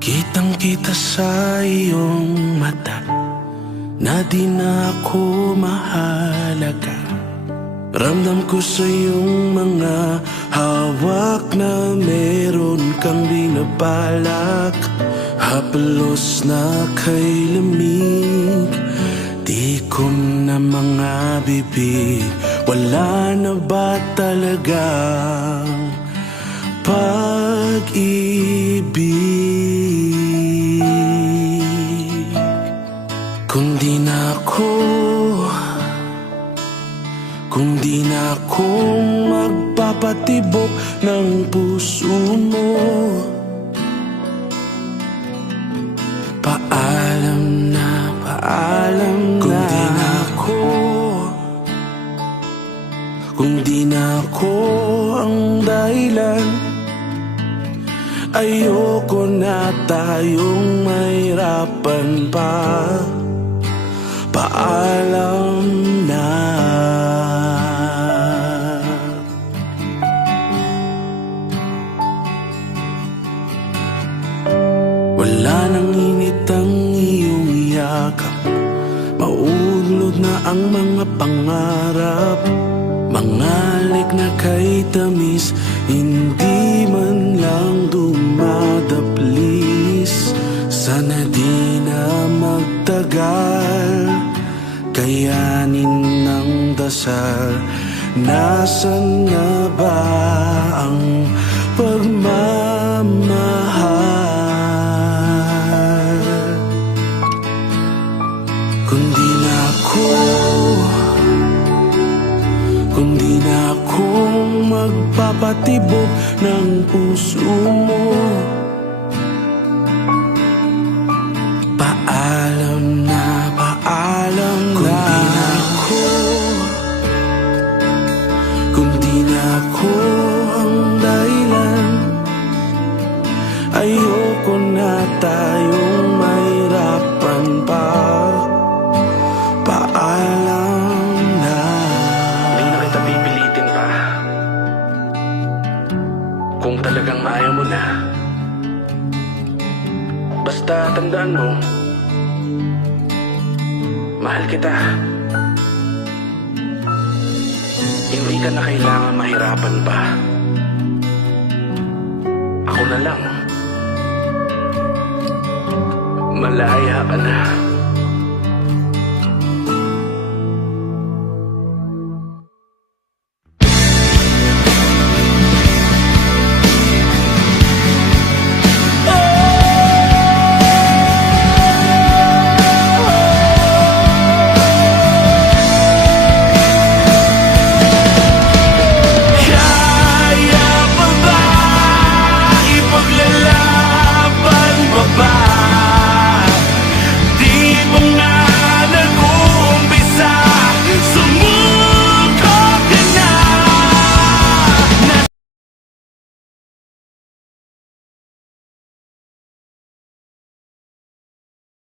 Kitang-kita sa iyong mata na di na ako mahalaga. Ramdam ko sa iyong mga hawak na meron kang binabalak. Hapelos na kay lamig, di ko na mga bibig. Wala na ba talagang pag-ibig? Kung di na ako magpapatibok ng puso mo, paalam na. Kung di na ako ang dahilan, ayoko na tayong mahirapan pa. Paalam na. Wala nang init ang iyong yakap, mauulod na ang mga pangarap. Mangalik na kay tamis, hindi man lang dumadaplis. Sana di na magtagal, kayanin ng dasal. Nasaan na ba ang pagmamahal? Kung di na ako magpapatibok ng puso mo, paalam na. Kung di na ako ang dahilan, ayoko na tayong mahirapan pa. Paalam na. Hindi na kita pipilitin pa. Kung talagang ayaw mo na, basta tandaan mo, mahal kita. Hindi ka na kailangan mahirapan pa. Ako na lang. Malaya ka na.